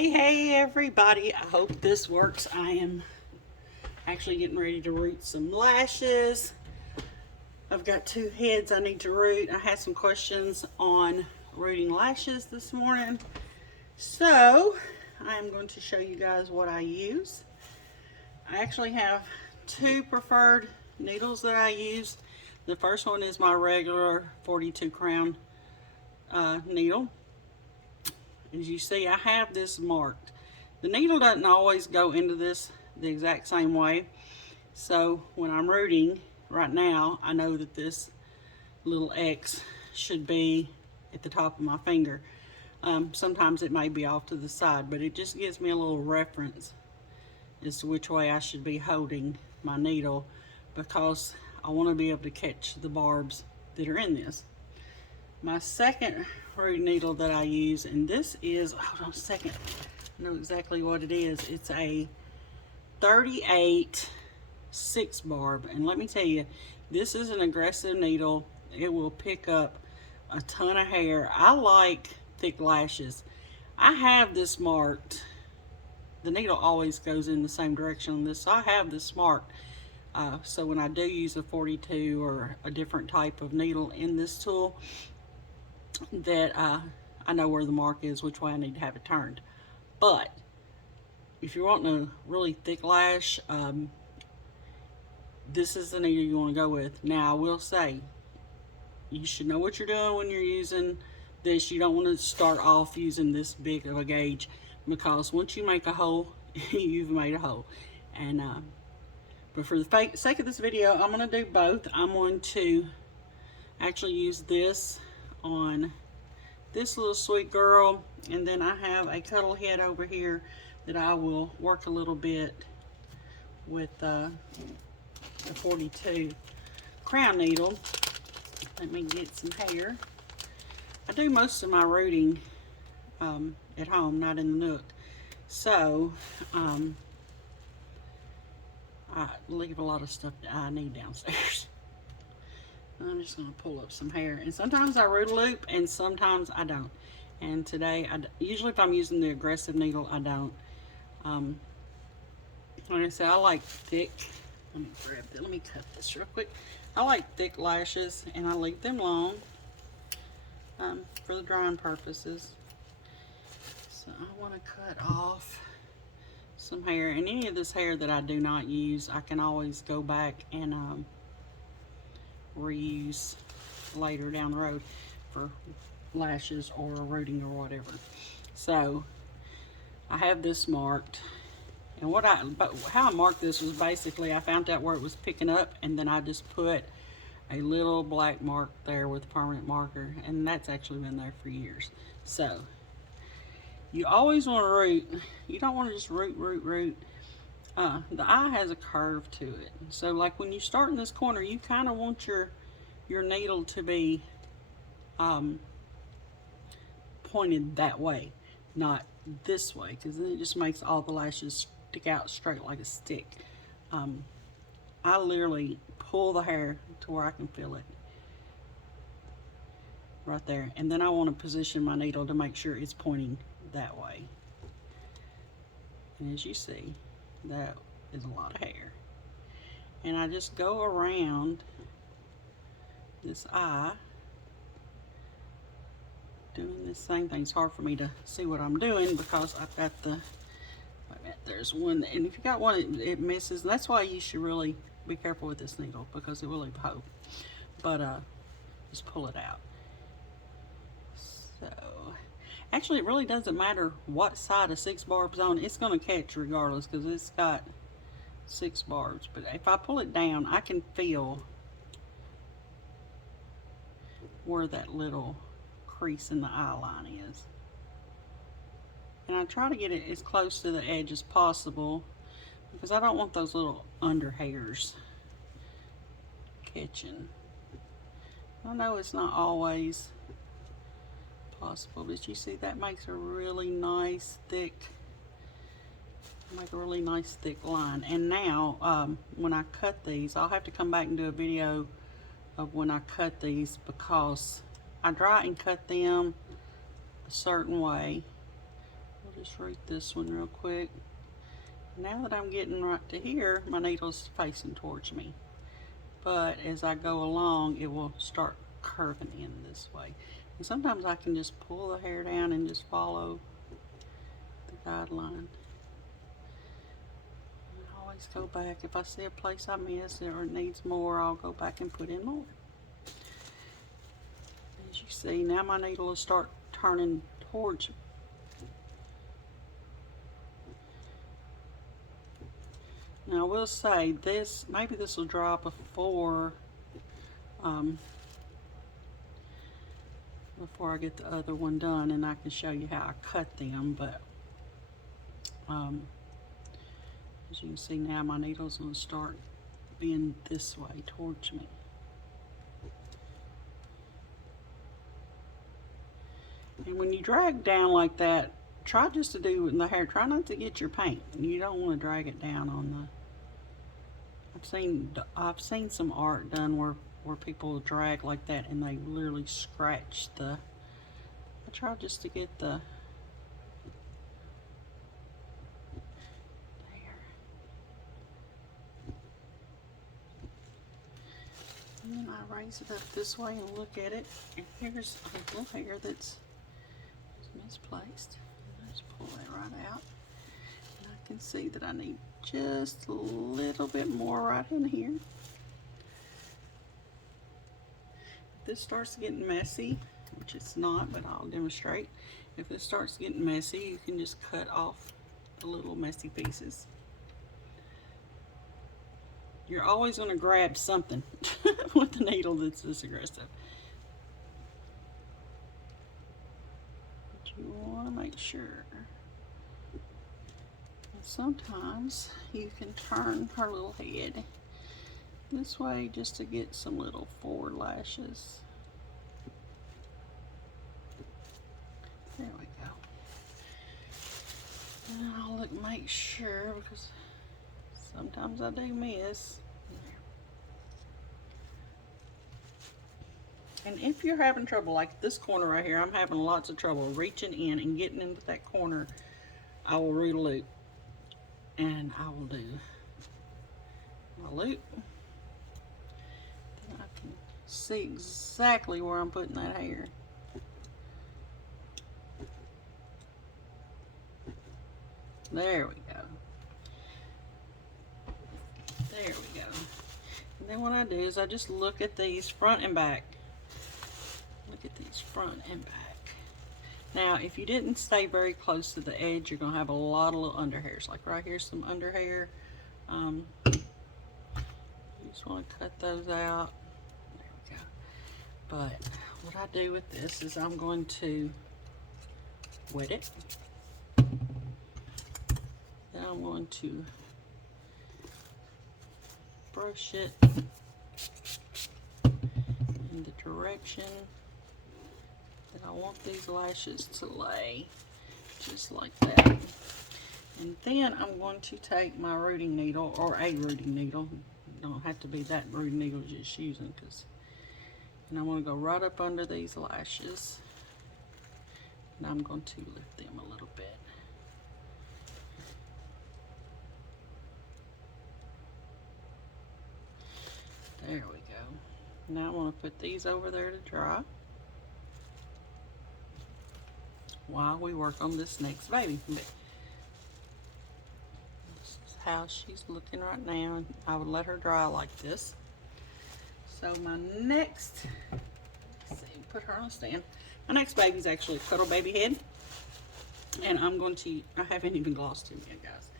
Hey everybody, I hope this works. I am actually getting ready to root some lashes. I've got 2 heads I need to root. I had some questions on rooting lashes this morning. So I'm going to show you guys what I use. I actually have 2 preferred needles that I use. The first one is my regular 42 crown needle. As you see, I have this marked. The needle doesn't always go into this the exact same way. So when I'm rooting right now, I know that this little X should be at the top of my finger. Sometimes it may be off to the side, but it just gives me a little reference as to which way I should be holding my needle, because I want to be able to catch the barbs that are in this. My second root needle that I use, and this is, hold on a second, I know exactly what it is. It's a 38 6 barb, and let me tell you, this is an aggressive needle. It will pick up a ton of hair. I like thick lashes. I have this marked. The needle always goes in the same direction on this, so I have this marked. So when I do use a 42 or a different type of needle in this tool, that I know where the mark is, which way I need to have it turned. But if you're wanting a really thick lash, this is the needle you want to go with. Now I will say, you should know what you're doing when you're using this. You don't want to start off using this big of a gauge, because once you make a hole, you've made a hole. And but for the sake of this video, I'm going to do both. I'm going to actually use this on this little sweet girl, and then I have a cuddle head over here that I will work a little bit with the 42 crown needle. Let me get some hair. I do most of my rooting at home, not in the nook, so I leave a lot of stuff that I need downstairs. I'm just going to pull up some hair, and sometimes I root a loop and sometimes I don't. And today, usually if I'm using the aggressive needle, I don't. Like I said, I like thick. Let me grab that. Let me cut this real quick. I like thick lashes, and I leave them long for the drying purposes. So I want to cut off some hair, and any of this hair that I do not use, I can always go back and reuse later down the road for lashes or rooting or whatever. So I have this marked, and how I marked this was basically, I found out where it was picking up, and then I just put a little black mark there with a permanent marker, and that's actually been there for years. So you always want to root. You don't want to just root. The eye has a curve to it, so like when you start in this corner, you kind of want your needle to be pointed that way, not this way, because then it just makes all the lashes stick out straight like a stick. I literally pull the hair to where I can feel it right there, and then I want to position my needle to make sure it's pointing that way. And as you see, that is a lot of hair, and I just go around this eye doing the same thing. It's hard for me to see what I'm doing because I've got there's one, and if you got one it misses, and that's why you should really be careful with this needle, because it will leave a hole. But just pull it out. So actually, it really doesn't matter what side a 6 barb's on, it's going to catch regardless, because it's got 6 barbs. But if I pull it down, I can feel where that little crease in the eye line is. And I try to get it as close to the edge as possible, because I don't want those little under hairs catching. I know it's not always possible, but you see that makes a really nice thick line. And now when I cut these, I'll have to come back and do a video of when I cut these, because I dry and cut them a certain way. We'll just root this one real quick. Now that I'm getting right to here, my needle's facing towards me. But as I go along, it will start curving in this way. And sometimes I can just pull the hair down and just follow the guideline. I always go back. If I see a place I missed or it needs more, I'll go back and put in more. As you see, now my needle will start turning towards me. Now I will say this, maybe this will dry before before I get the other one done, and I can show you how I cut them. But as you can see now, my needle's going to start being this way towards me. And when you drag down like that, try just to do in the hair, try not to get your paint. You don't want to drag it down on the, I've seen some art done where people drag like that and they literally scratch the, I try just to get the, there. And then I raise it up this way and look at it, and here's a little hair that's misplaced. Let's pull that right out. And I can see that I need just a little bit more right in here. If this starts getting messy, which it's not, but I'll demonstrate. If it starts getting messy, you can just cut off the little messy pieces. You're always going to grab something with the needle that's this aggressive. But you want to make sure. Sometimes you can turn her little head this way just to get some little forward lashes. There we go. And I'll make sure, because sometimes I do miss. And if you're having trouble, like this corner right here, I'm having lots of trouble reaching in and getting into that corner, I will root a loop. And I will do my loop. Then I can see exactly where I'm putting that hair. There we go. There we go. And then what I do is I just look at these front and back. Look at these front and back. Now, if you didn't stay very close to the edge, you're going to have a lot of little underhairs. Like right here's some underhair. You just want to cut those out. There we go. But what I do with this is I'm going to wet it. Then I'm going to brush it in the direction that I want these lashes to lay, just like that. And then I'm going to take my rooting needle, or a rooting needle. It don't have to be that rooting needle you're just using, and I'm going to go right up under these lashes, and I'm going to lift them a little bit. There we go. Now I want to put these over there to dry while we work on this next baby. This is how she's looking right now, and I would let her dry like this. So my next, let's see, put her on a stand. My next baby is actually a cuddle baby head, and I'm going to, I haven't even glossed him yet, guys.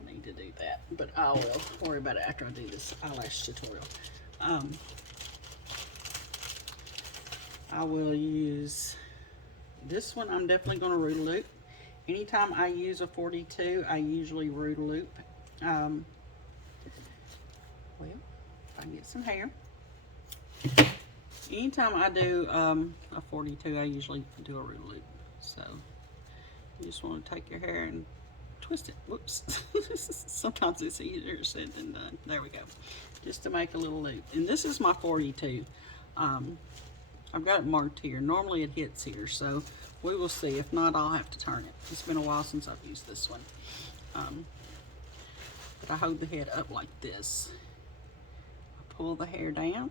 I need to do that, but I will worry about it after I do this eyelash tutorial. I will use this one. I'm definitely going to root a loop. Anytime I use a 42, I usually root a loop. Well, if I can get some hair. Anytime I do a 42, I usually do a root loop. So you just want to take your hair and twist it. Whoops. Sometimes it's easier said than done. There we go. Just to make a little loop. And this is my 42. I've got it marked here. Normally it hits here. So we will see. If not, I'll have to turn it. It's been a while since I've used this one. But I hold the head up like this. I pull the hair down,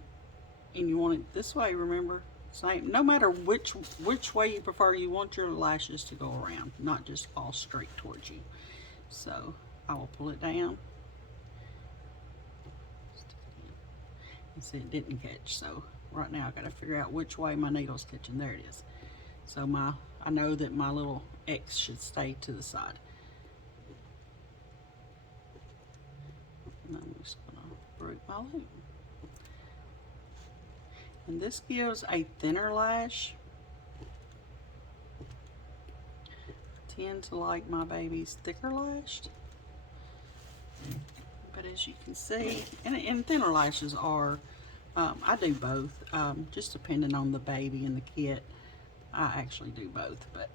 and you want it this way, remember? Same, no matter which way you prefer, you want your lashes to go around, not just all straight towards you. So I will pull it down. And see, it didn't catch, so right now I gotta figure out which way my needle's catching. There it is. So I know that my little X should stay to the side. And I'm just gonna root my loop. And this gives a thinner lash. I tend to like my babies thicker lashed. But as you can see, and thinner lashes are, I do both, just depending on the baby and the kit. I actually do both, but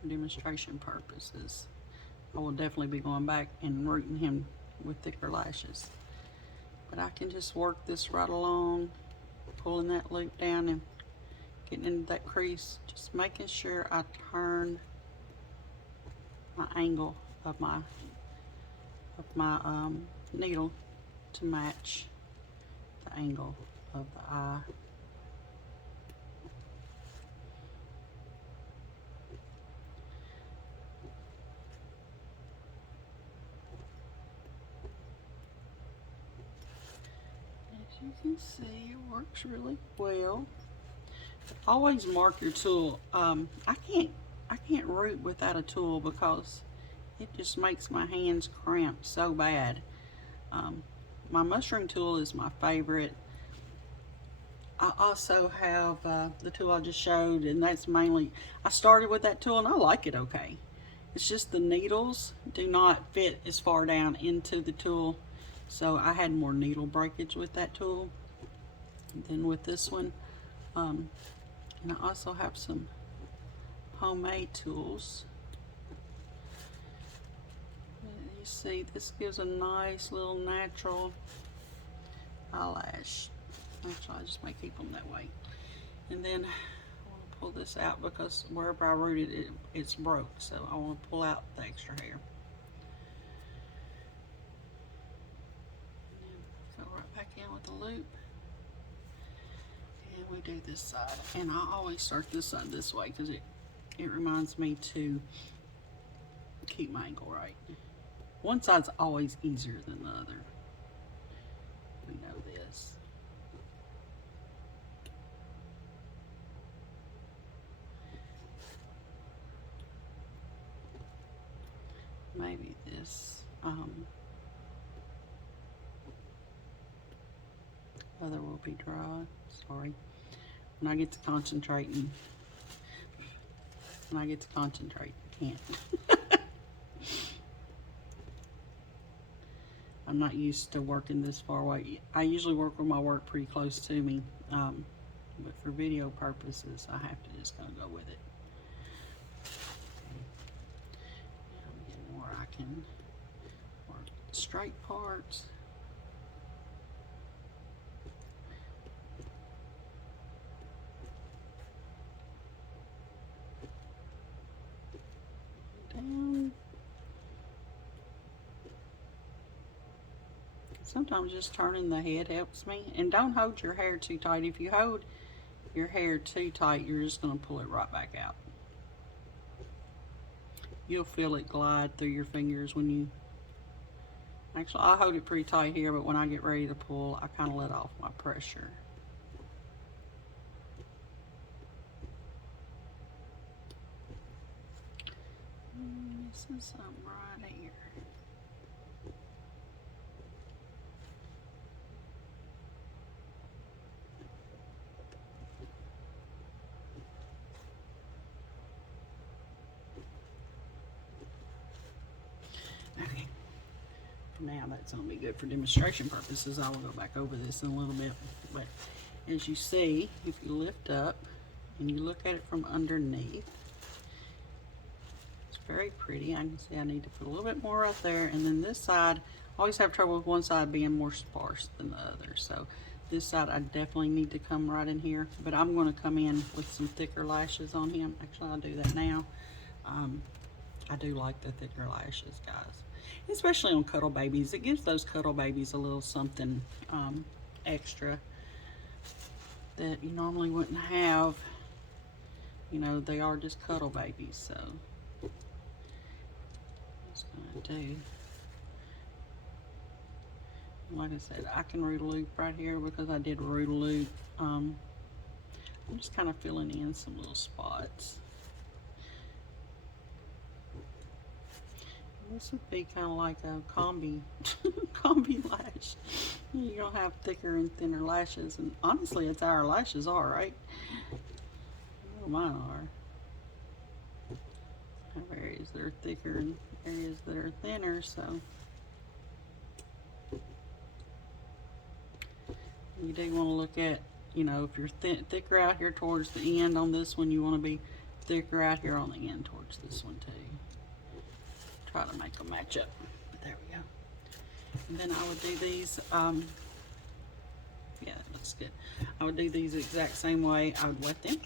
for demonstration purposes, I will definitely be going back and rooting him with thicker lashes. But I can just work this right along, pulling that loop down and getting into that crease, just making sure I turn my angle of my needle to match the angle of the eye. As you can see, it works really well. Always mark your tool. I can't root without a tool because it just makes my hands cramp so bad. My mushroom tool is my favorite. I also have the tool I just showed, and that's mainly, I started with that tool and I like it okay. It's just the needles do not fit as far down into the tool, so I had more needle breakage with that tool than with this one. And I also have some homemade tools. You see, this gives a nice little natural eyelash. Actually, I just may keep them that way. And then I want to pull this out because wherever I rooted it, it's broke. So I want to pull out the extra hair. And then go right back in with the loop. And we do this side. And I always start this side this way because it reminds me to keep my angle right. One side's always easier than the other. We know this. Maybe this other will be dry. Sorry. When I get to concentrating, I can't. I'm not used to working this far away. I usually work with my work pretty close to me, but for video purposes, I have to just kind of go with it. I'm getting where I can work straight parts. Down. Sometimes just turning the head helps me. And don't hold your hair too tight. If you hold your hair too tight, you're just going to pull it right back out. You'll feel it glide through your fingers when you... Actually, I hold it pretty tight here, but when I get ready to pull, I kind of let off my pressure. Missing something right here. Okay, now that's going to be good for demonstration purposes. I will go back over this in a little bit, but as you see, if you lift up and you look at it from underneath, it's very pretty. I can see I need to put a little bit more right there, and then this side, I always have trouble with one side being more sparse than the other, so This side I definitely need to come right in here, but I'm going to come in with some thicker lashes on him. Actually, I'll do that now. I do like the thicker lashes, guys, especially on cuddle babies. It gives those cuddle babies a little something extra that you normally wouldn't have. You know, they are just cuddle babies, so I'm just gonna do, like I said, I can root a loop right here because I did root a loop. I'm just kind of filling in some little spots. This would be kind of like a combi combi lash. You're gonna have thicker and thinner lashes, and honestly, it's how our lashes are, right? Well, mine are. I have areas that are thicker and areas that are thinner, so you do want to look at, you know, if you're thicker out here towards the end on this one, you want to be thicker out here on the end towards this one too. Try to make them match up. But there we go. And then I would do these, yeah, that looks good. I would do these the exact same way. I would wet them.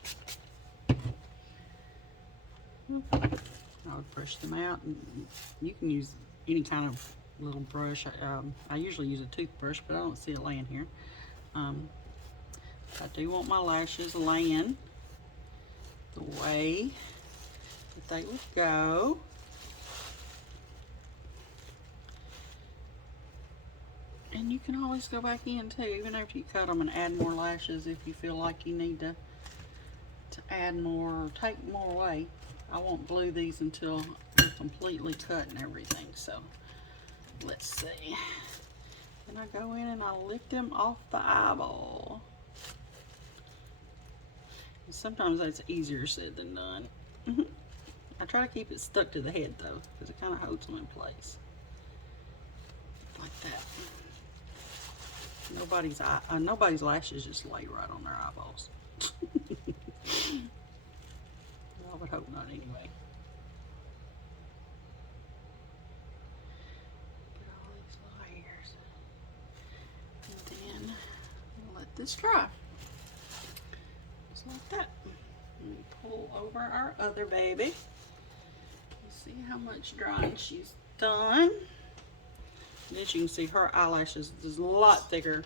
I would brush them out, and you can use any kind of little brush. I usually use a toothbrush, but I don't see it laying here. I do want my lashes laying the way that they would go. And you can always go back in too, even after you cut them, and add more lashes if you feel like you need to add more or take more away. I won't glue these until they're completely cut and everything. So let's see. Then I go in and I lick them off the eyeball. And sometimes that's easier said than done. I try to keep it stuck to the head though, because it kind of holds them in place. Like that. Nobody's lashes just lay right on their eyeballs. I would hope not anyway. Get all these layers. And then let this dry. Just like that. And pull over our other baby. See how much drying she's done. And as you can see, her eyelashes is a lot thicker,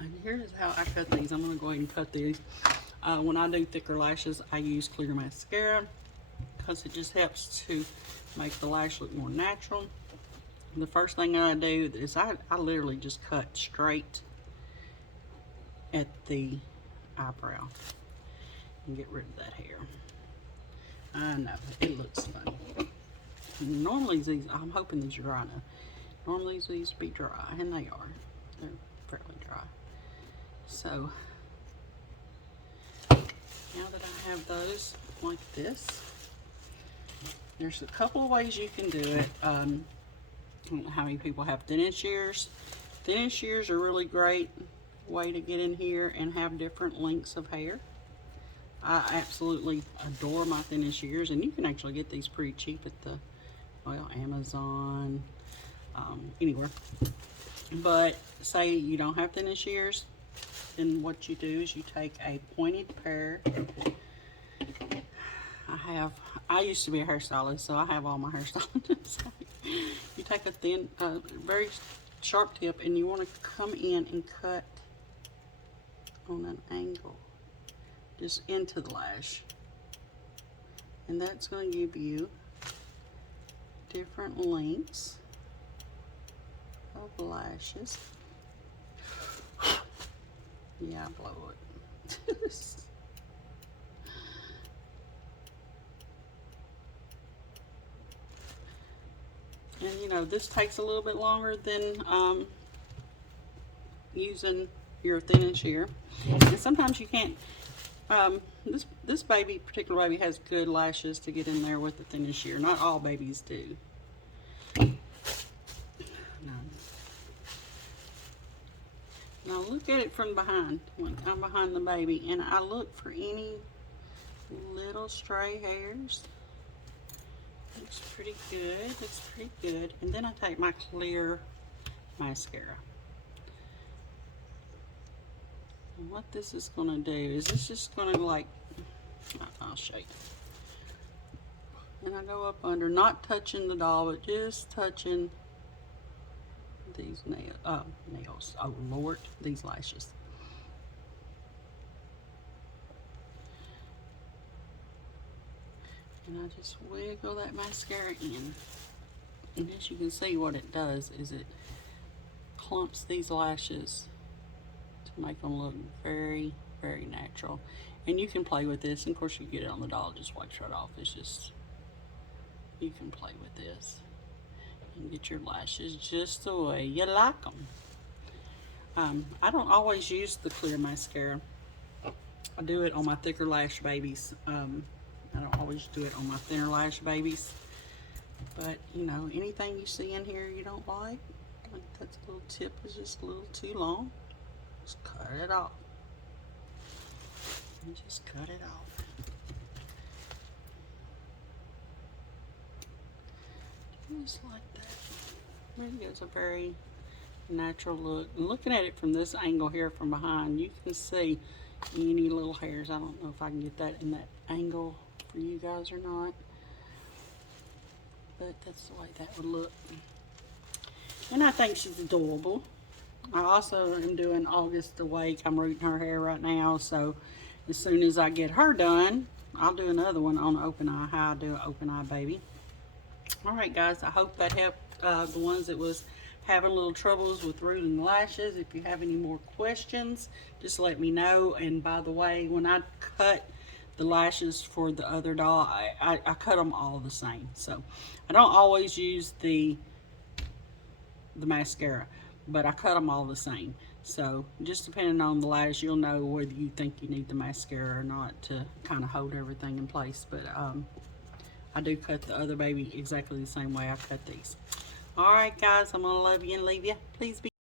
And here's how I cut these. I'm going to go ahead and cut these. When I do thicker lashes, I use clear mascara because it just helps to make the lash look more natural. The first thing I do is I literally just cut straight at the eyebrow and get rid of that hair. I know, it looks funny. Normally these, I'm hoping these are dry enough. Normally these be dry, and they are. They're fairly dry. So, now that I have those like this, there's a couple of ways you can do it. I don't know how many people have thin-end shears. Thin-end shears are a really great way to get in here and have different lengths of hair. I absolutely adore my thin-end shears, and you can actually get these pretty cheap at the, well, Amazon, anywhere. But say you don't have thin-end shears, then what you do is you take a pointed pair. I used to be a hairstylist, so I have all my hairstylists. You take a thin, very sharp tip, and you want to come in and cut on an angle, just into the lash. And that's going to give you different lengths of lashes. Yeah, I blow it. And you know, this takes a little bit longer than using your thin-end shear. And sometimes you can't, this particular baby has good lashes to get in there with the thin-end shear. Not all babies do. Now look at it from behind, when I'm behind the baby, and I look for any little stray hairs. Looks pretty good, looks pretty good. And then I take my clear mascara. And what this is going to do is it's just going to like, I'll show you. And I go up under, not touching the doll, but just touching these nails. Oh Lord, these lashes. And I just wiggle that mascara in. And as you can see, what it does is it clumps these lashes to make them look very, very natural. And you can play with this. And of course, you get it on the doll, it just wipes right off. It's just, you can play with this and get your lashes just the way you like them. I don't always use the clear mascara. I do it on my thicker lash babies. I don't always do it on my thinner lash babies. But, you know, anything you see in here you don't like that little tip is just a little too long, just cut it off. And just cut it off. Just like that. Really gives a very natural look. And looking at it from this angle here from behind, you can see any little hairs. I don't know if I can get that in that angle for you guys or not, but that's the way that would look. And I think she's adorable. I also am doing August Awake. I'm rooting her hair right now, so as soon as I get her done, I'll do another one on Open Eye, how I do an Open Eye baby. All right, guys, I hope that helped the ones that was having little troubles with rooting the lashes. If you have any more questions, just let me know. And by the way, when I cut the lashes for the other doll, I cut them all the same. So I don't always use the mascara, but I cut them all the same. So just depending on the lash, you'll know whether you think you need the mascara or not to kind of hold everything in place. But I do cut the other baby exactly the same way I cut these. All right, guys, I'm gonna love you and leave you. Please be